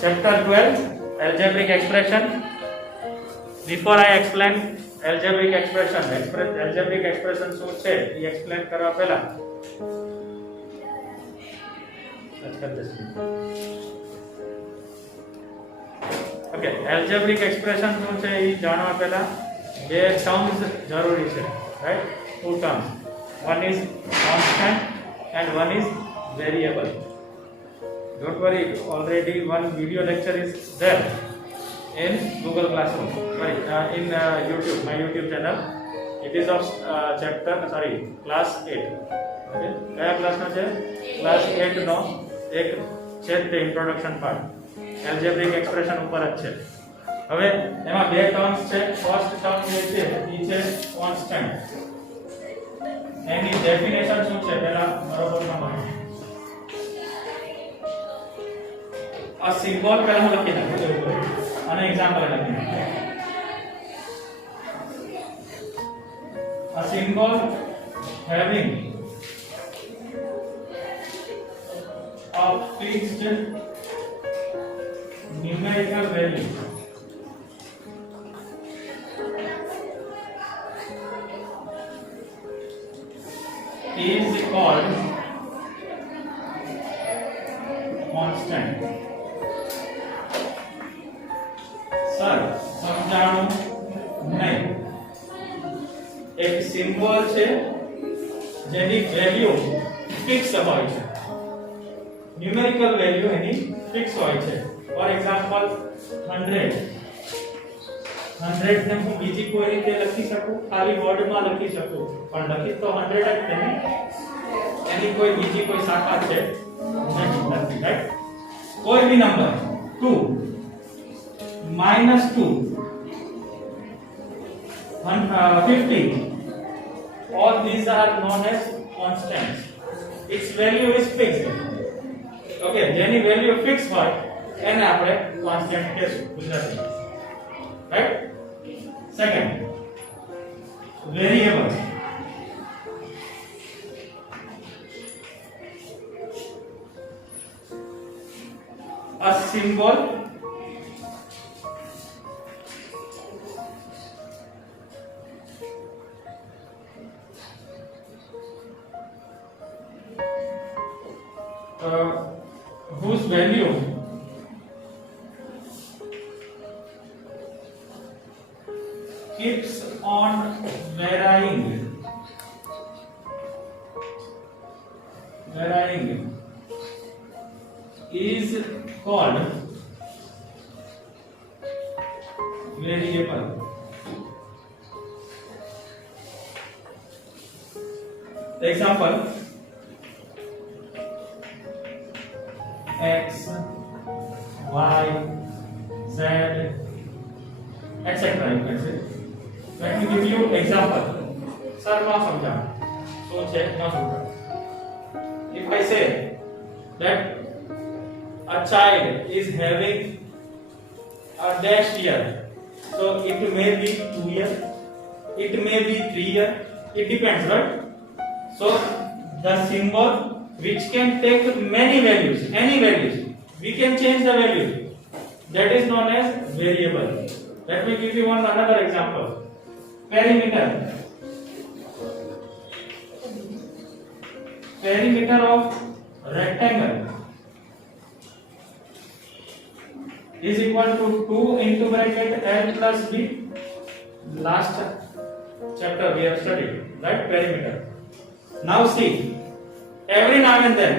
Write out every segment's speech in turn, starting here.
Chapter 12, algebraic expression. Before I explain algebraic expression, algebraic expression શું છે એ explain કરવા પહેલા ઓકે, algebraic expression શું છે એ જાણવા પહેલા બે ટર્મ્સ જરૂરી છે, right? two terms. One is constant and one is variable. Don't worry, already one video lecture is there in Google Classroom. Sorry, in YouTube, my YouTube channel. It is of class 8. Okay, kya class નો છે? Class 8 નો એક છે તે introduction part. Algebraic expression ઉપર જ છે. હવે એમાં બે ટર્મ્સ છે. ફર્સ્ટ ટર્મ જે છે એ છે constant. એની ડેફિનેશન શું છે પહેલા બરોબર સમજો. આ સિમ્બોલ પહેલા હું લખી નાખું અને એક્ઝામ્પલ લખી નાખું. A symbol having a fixed numerical value is called constant. Sir સમજાણું નહીં. એક સિમ્બોલ છે જેની વેલ્યુ ફિક્સ હોય છે, ન્યુમેરિકલ વેલ્યુ એની ફિક્સ હોય છે. ફોર એક્ઝામ્પલ 100 ને હું બીજી કોઈ રીતે લખી શકું, ખાલી વર્ડમાં લખી શકું, પણ લખી તો 100 જ છે ને, એની કોઈ બીજી કોઈ શાખા છે નહીં, રાઈટ? કોઈ બી number 2 -2 50, all these are known as constants. Its value is fixed. Okay, જેની વેલ્યુ ફિક્સ હોય એને આપણે કોન્સ્ટન્ટ કહીશું ગુજરાતીમાં, right? Second, variable. A symbol whose value keeps on varying is called variable. Example, x, y, z, etc. You can say. Let me give you example. Sir, no samjha. So check no samjha. If I say that a child is having a dash year, so it may be 2 years, it may be 3 years, it depends, right? So the symbol which can take many values, any values, we can change the value, that is known as variable. Let me give you another example. Perimeter of rectangle is equal to 2 into bracket l plus b. Last chapter we have studied, right? Perimeter. Now see, every now and then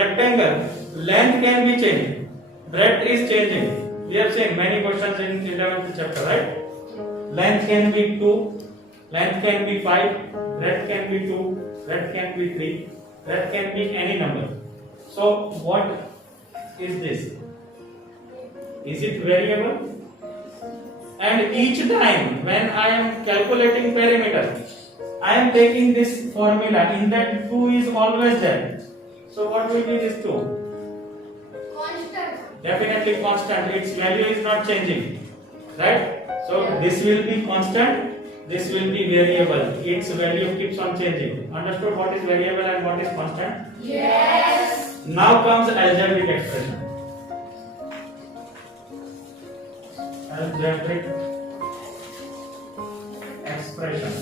rectangle length can be changed, breadth is changing. We have seen many questions in 11th chapter, right? Length can be 2, length can be 5, breadth can be 2, breadth can be 3, breadth can be any number. So what is this? Is it variable? And each time when I am calculating perimeter, I am taking this formula, in that 2 is always there. So what will be this 2? Constant. Definitely constant. Its value is not changing, right? So this will be constant, this will be variable. Its value keeps on changing. Understood what is variable and what is constant? Yes. Now comes algebraic expression. algebraic expression.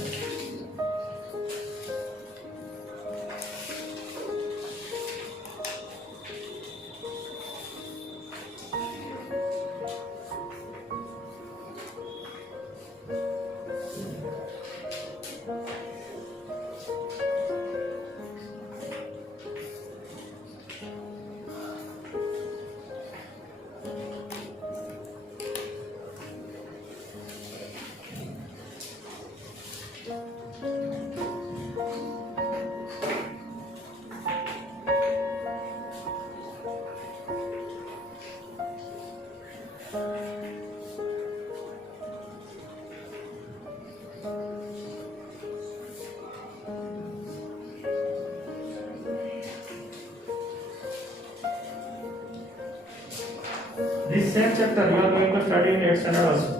This same chapter you are going to study in 8th standard also.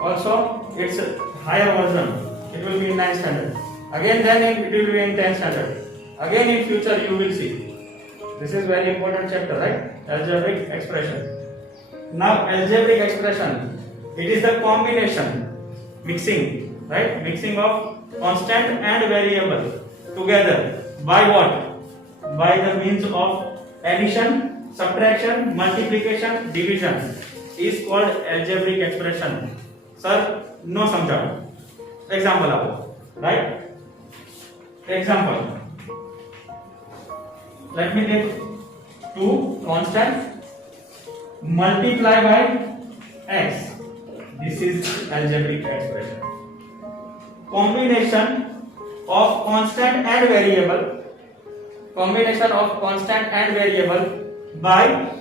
Also, it's a higher version. It will be in 9th standard. Again, then it will be in 10th standard. Again, in future you will see. This is very important chapter, right? Algebraic expression. Now, algebraic expression. It is the combination, mixing, right? Mixing of constant and variable together. By what? By the means of addition, subtraction, multiplication, division is called algebraic expression. Sir, no samjha. Example aap, right? Example. Let me take 2 constant multiply by x. This is algebraic expression. Combination of constant and variable. Combination of constant and variable by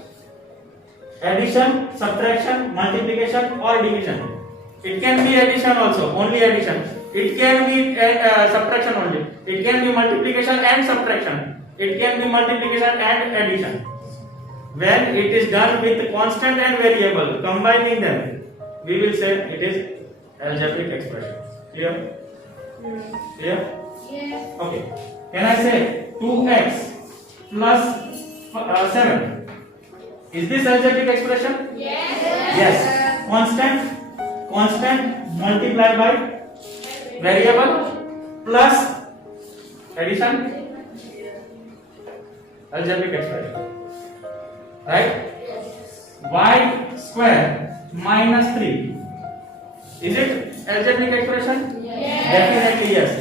addition, subtraction, multiplication or division. It can be addition also, only addition. It can be subtraction only. It can be multiplication and subtraction. It can be multiplication and addition. When it is done with constant and variable, combining them, we will say it is algebraic expression. Clear? Clear? Yes. Okay. Can I say 2x plus 7? Is this algebraic expression? Yes. Yes. Constant multiplied by variable plus addition, algebraic expression, right? Y square minus 3, is it algebraic expression? Yes. Definitely yes.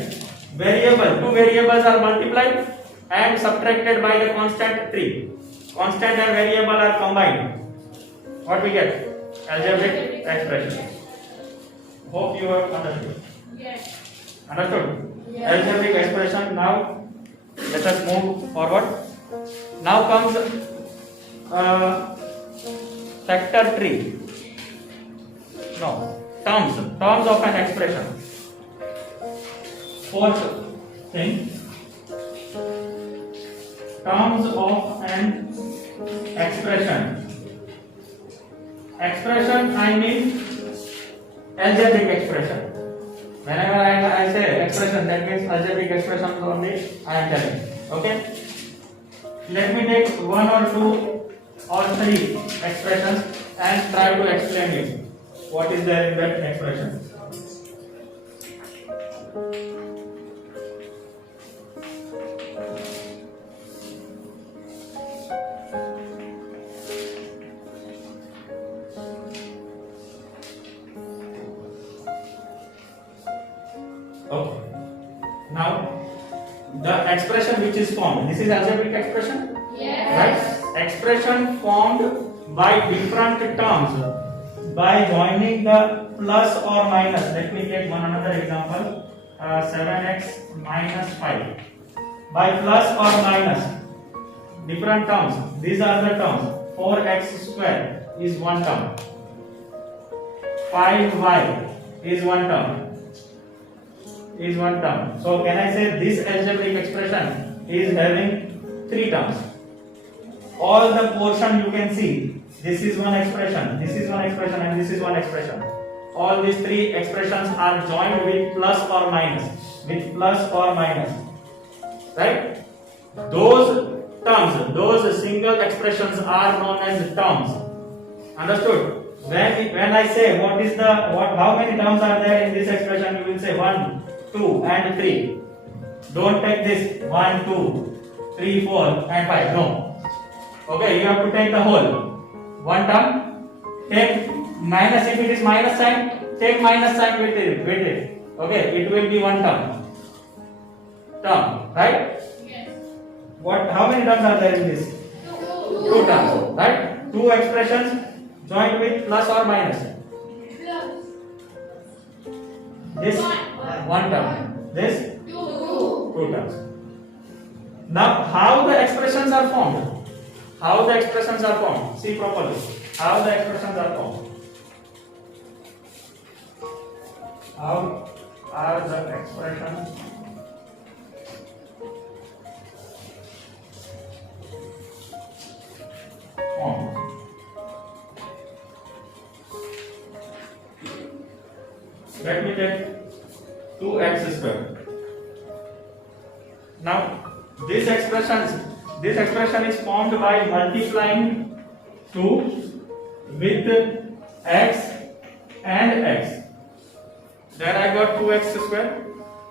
Variable, 2 variables are multiplied and subtracted by the constant 3. Constant and variable are combined. What we get? Algebraic expression. Hope you have understood. Yes. Understood? Yes. Algebraic expression. Now let us move forward. Now comes factor tree. No, terms of an expression. Fourth thing, terms of an expression. Expression, I mean algebraic expression. Whenever I say expression, that means algebraic expression only I am telling. Okay? Let me take 1 or 2 or 3 expressions and try to explain it. What is there in that expression? Okay. Now, the expression which is formed, this is algebraic expression, Yes. right? Expression formed by different terms by joining the plus or minus. Let me take one another example. 7x minus 5. By plus or minus, different terms. These are the terms. 4x square is one term. 5y is one term. So can I say this algebraic expression is having 3 terms? All the portion you can see. This is one expression, this is one expression, and this is one expression. All these 3 expressions are joined with plus or minus. With plus or minus. Right? Those terms, those single expressions are known as terms. Understood? when I say how many terms are there in this expression, you will say 1, 2 and 3. Don't take this 1, 2, 3, 4 and 5. No. Okay, you have to take the whole. One term, take minus if it is minus sign, take minus sign with it. Okay, it will be one term. Right? Yes. How many terms are there in this? Two terms, right? Two expressions joined with plus or minus. This one term. This two terms. Now, how the expressions are formed? See properly. How the expressions are formed? How are the expressions formed? Let me take 2x square. Now, this expression is formed by multiplying 2 with x and x. Then I got 2x square.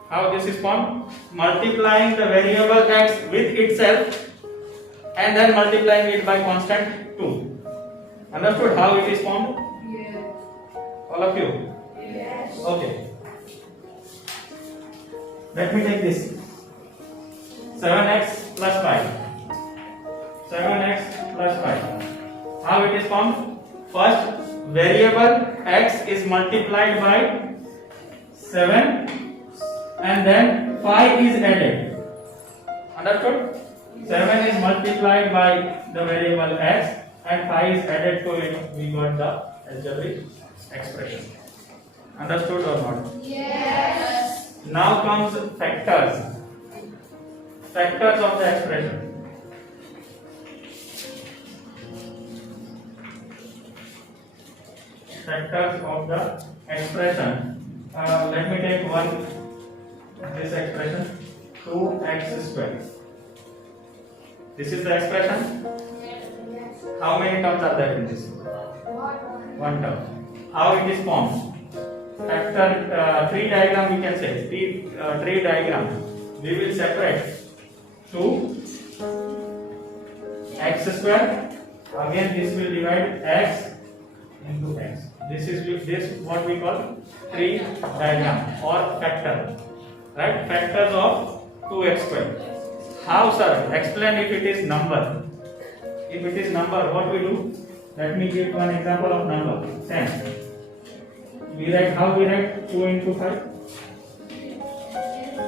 How this is formed? Multiplying the variable x with itself and then multiplying it by constant 2. Understood how it is formed? Yes. All of you? Yes. Okay. Let me take this. 7x plus 5. 7x plus 5. How it is formed? First, variable x is multiplied by 7 and then 5 is added. Understood? 7 is multiplied by the variable x and 5 is added to it. We got the algebraic expression. Understood or not? Yes. Now comes factors. Factors of the expression. Factors of the expression. Let me take this expression 2x square. This is the expression. How many terms are there in this? One term. How it is formed? Factor tree diagram we can say. Tree diagram. We will separate 2 x square. Again this will divide x into x. This is what we call tree diagram or factor. Right? Factors of 2x square. How, sir? Explain if it is number. If it is number, what we do? Let me give one example of number 10. How we write 2 into 5?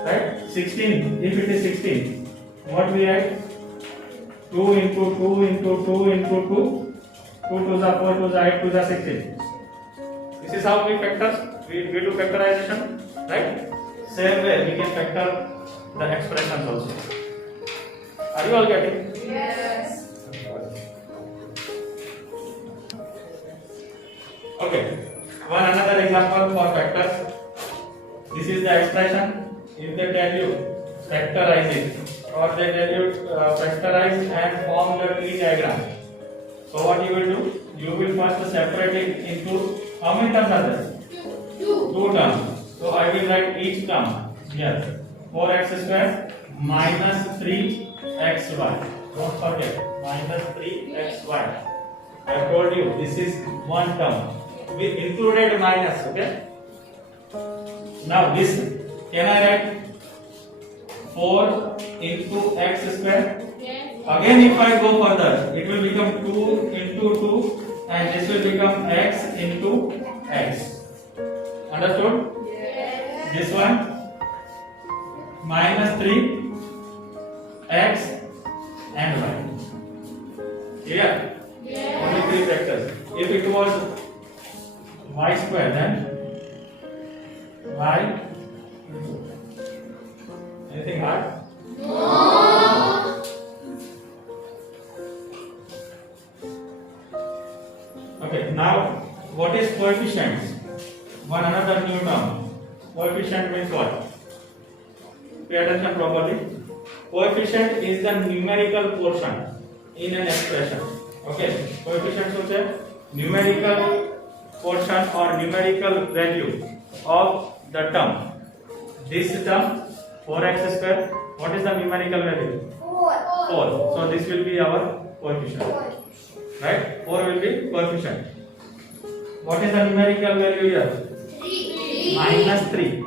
Right? 16. If it is 16, what we write? 2 into 2 into 2 into 2. 2 to the 4 to the 8 to the 16. This is how we do factorization, right? Same way we can factor the expressions also. Are you all getting? Yes. Okay. Another example for factors. This is the expression. If they tell you factorize it, or they tell you factorize and form the tree diagram. So what you will do? You will first separate it into how many terms are there? Two terms. So I will write each term here. 4x square minus 3xy. Don't forget minus 3xy. I told you this is one term. We included minus. Okay. Now this can I write 4 into x square? Yes. Again, if I go further, it will become 2 into 2 and this will become x into x. Understood? Yes. This one minus 3 x and y. Clear? Yes. Only 3 factors. If it was y square, then y into. Anything hard? No. Okay, now what is coefficients? One another new term. Coefficient means what? Pay attention properly. Coefficient is the numerical portion in an expression. Okay, coefficients होते हैं numerical portion or numerical value of the term. This term 4x square. What is the numerical value? 4. So this will be our coefficient. Right? 4 will be coefficient. What is the numerical value here? Minus 3.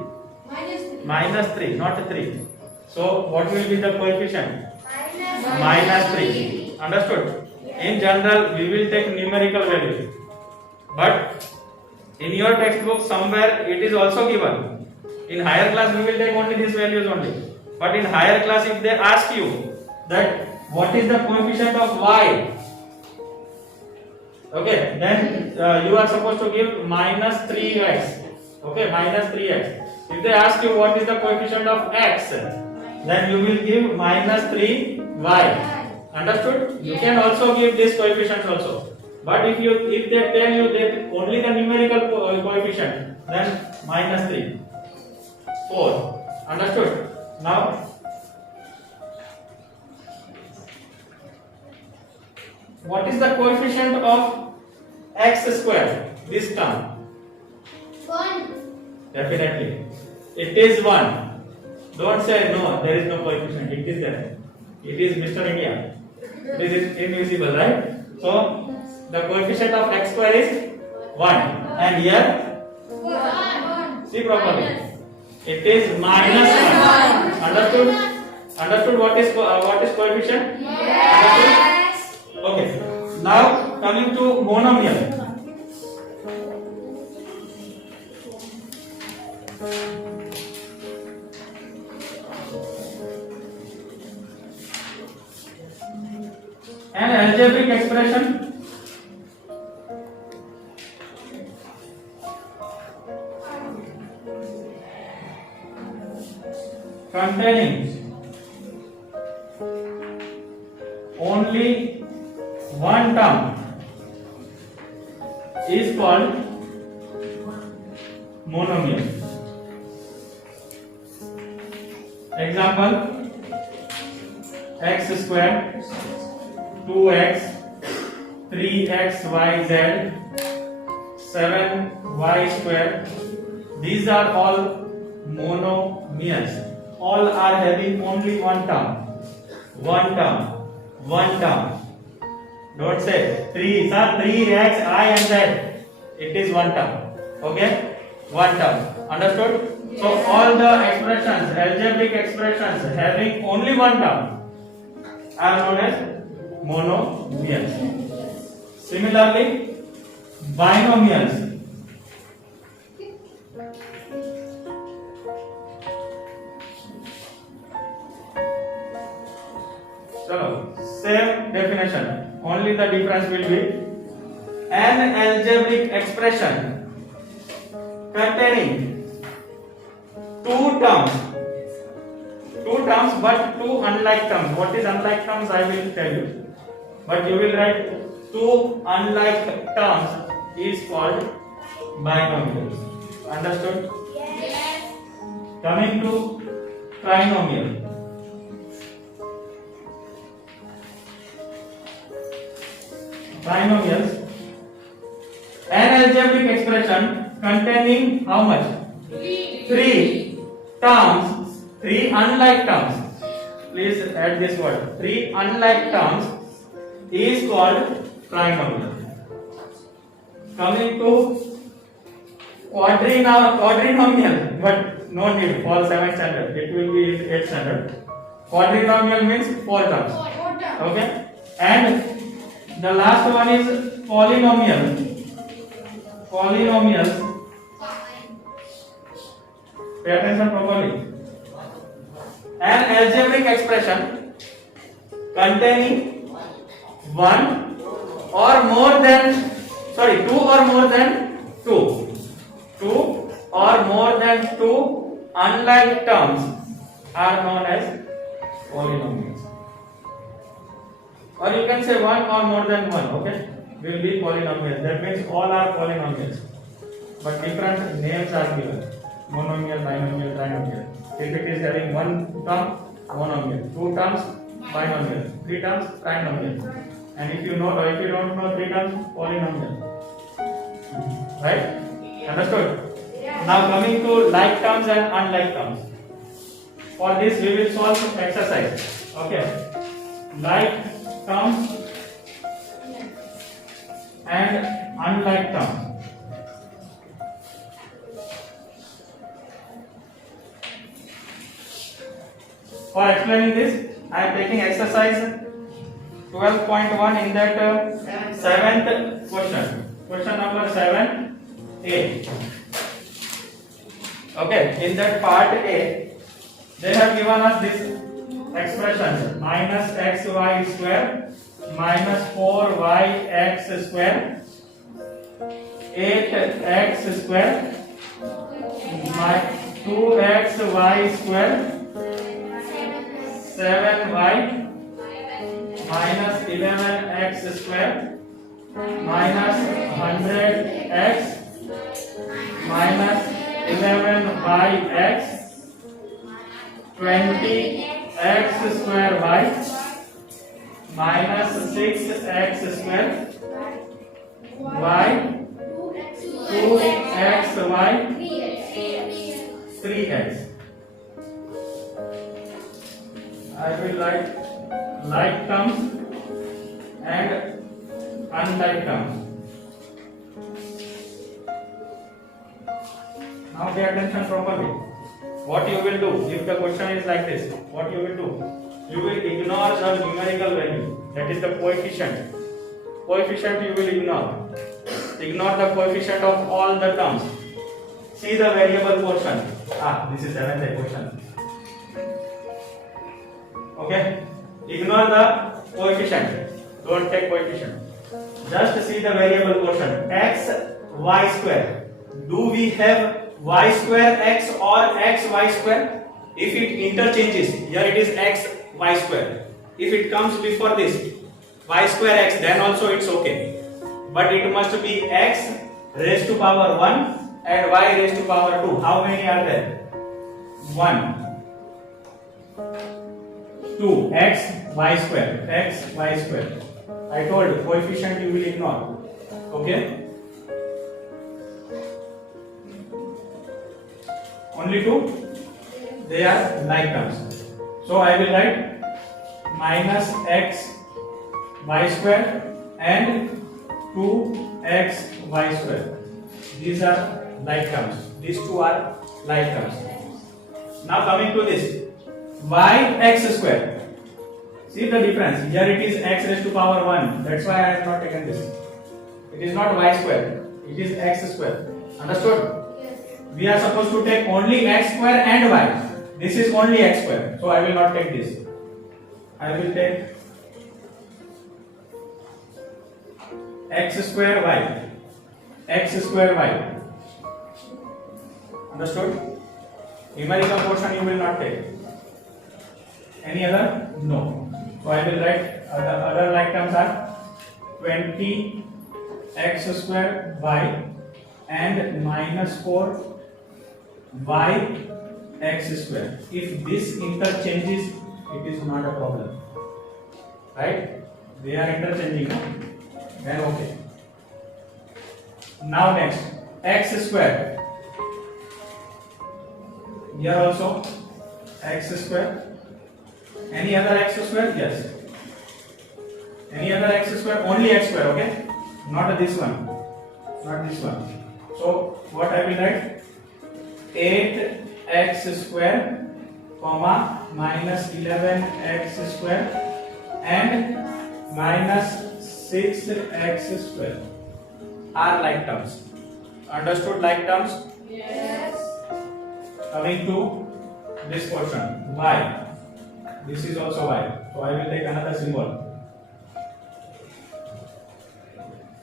Minus 3, not 3. So what will be the coefficient? Minus 3. Understood? In general, we will take numerical value. But in your textbook, somewhere it is also given. In higher class, we will take only these values only. But in higher class, if they ask you that what is the coefficient of y, okay, then you are supposed to give minus 3x. Okay, minus 3x. If they ask you what is the coefficient of x, then you will give minus 3y. Understood? You can also give this coefficient also. But if they tell you that only the numerical coefficient, then minus 3, 4. Understood? Now, what is the coefficient of x square? This term. 1. Definitely. It is 1. Don't say no, there is no coefficient. It is there. It is Mr. India. This is invisible, right? So, the coefficient of x square is 1. And here, 1. see properly. It is minus 1. Understood? Understood what is coefficient? Yes. Understood? Okay. Now, coming to monomial. An algebraic expression containing only one term is called monomial. Example: x square, 2x, 3xyz, 7y square. These are all monomials. All are having only one term. One term. One term. Don't say 3x, I and z. It is one term. Okay? One term. Understood? So all the expressions, algebraic expressions having only one term are known as monomials. Similarly, binomials. So, same definition. Only the difference will be an algebraic expression containing two terms, but two unlike terms. What is unlike terms? I will tell you. But you will write two unlike terms is called binomials. Understood? Yes. Coming to trinomial. Trinomials. An algebraic expression containing how much? Three terms, three unlike terms. Please add this word. Three unlike terms is called trinomial. Coming to quadrinomial, but no need for 7th standard. It will be in 8th standard. Quadrinomial means four terms. Okay? And the last one is polynomial. Polynomials. Pay attention properly. An algebraic expression containing one or more than, two or more than two. Two or more than two unlike terms are known as polynomials. Or you can say one or more than one, okay? Will be polynomials. That means all are polynomials. But different names are given. Monomial, binomial, trinomial. If it is having one term, monomial. Two terms, binomial. Three terms, trinomial. And if you don't know three terms, polynomial. Right? Understood? Now coming to like terms and unlike terms. For this we will solve exercise. Okay. Like terms and unlike terms. For explaining this, I am taking exercise 12.1 in that seventh question. Question number 7A. Okay, in that part A, they have given us this expression minus xy square minus 4yx square 8x square 2xy square 7y minus 11x square minus 100x minus 11yx 20x square y minus 6x square y 2xy 3x. I will write like terms and unlike terms. Now pay attention properly. What you will do if the question is like this? What you will do? You will ignore the numerical value, that is the coefficient. Coefficient you will ignore. Ignore the coefficient of all the terms. See the variable portion. This is 7th question. Okay. Ignore the coefficient. Don't take coefficient. Just see the variable portion. X, y square. Do we have y square x or x y square? If it interchanges, here it is x y square. If it comes before this y square x, then also it's okay. But it must be x raised to power 1 and y raised to power 2. How many are there? 1. 2 x y square, x y square. I told you, coefficient you will ignore. Okay? Only 2? They are like terms. So I will write minus x y square and 2x y square. These are like terms. These two are like terms. Now coming to this y x square. See the difference. Here it is x raised to power 1. That's why I have not taken this. It is not y square. It is x square. Understood? We are supposed to take only x square and y. This is only x square. So I will not take this. I will take x square y. X square y. Understood? Numerical portion you will not take. Any other? No. So I will write other like terms are 20 x square y and minus 4 y x square. If this interchanges, it is not a problem. Right? They are interchanging. Then okay. Now next, x square. Here also x square. Any other x square? Yes. Any other x square? Only x square, okay? Not this one. Not this one. So what I will write? 8x square, comma, minus 11x square and minus 6x square are like terms. Understood like terms? Yes. Coming to this portion, y. This is also y. So I will take another symbol.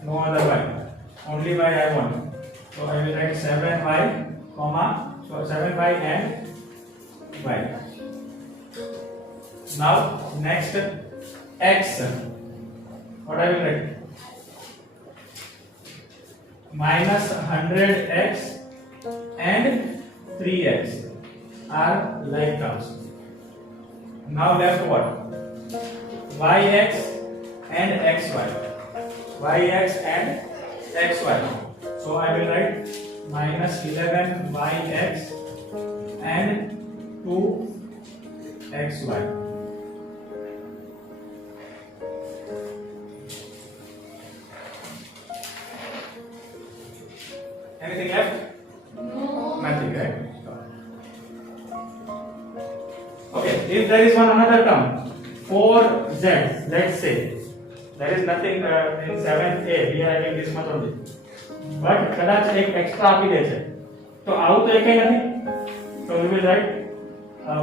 No other y. Only y I want. So I will write 7y, comma, so 7y and y. Now next x. What I will write? Minus 100x and 3x are like terms. Now left what? Yx and xy. Yx and xy. So I will write minus 11yx and 2xy. Anything left? No. Nothing, right? Okay, if there is one another term, 4z, let's say, there is nothing in 7a, we are having this much only. But કદાચ એક extra આપી દે છે તો આવું તો એકેય નથી, so we will write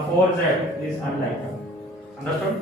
4z is unlike. Understood?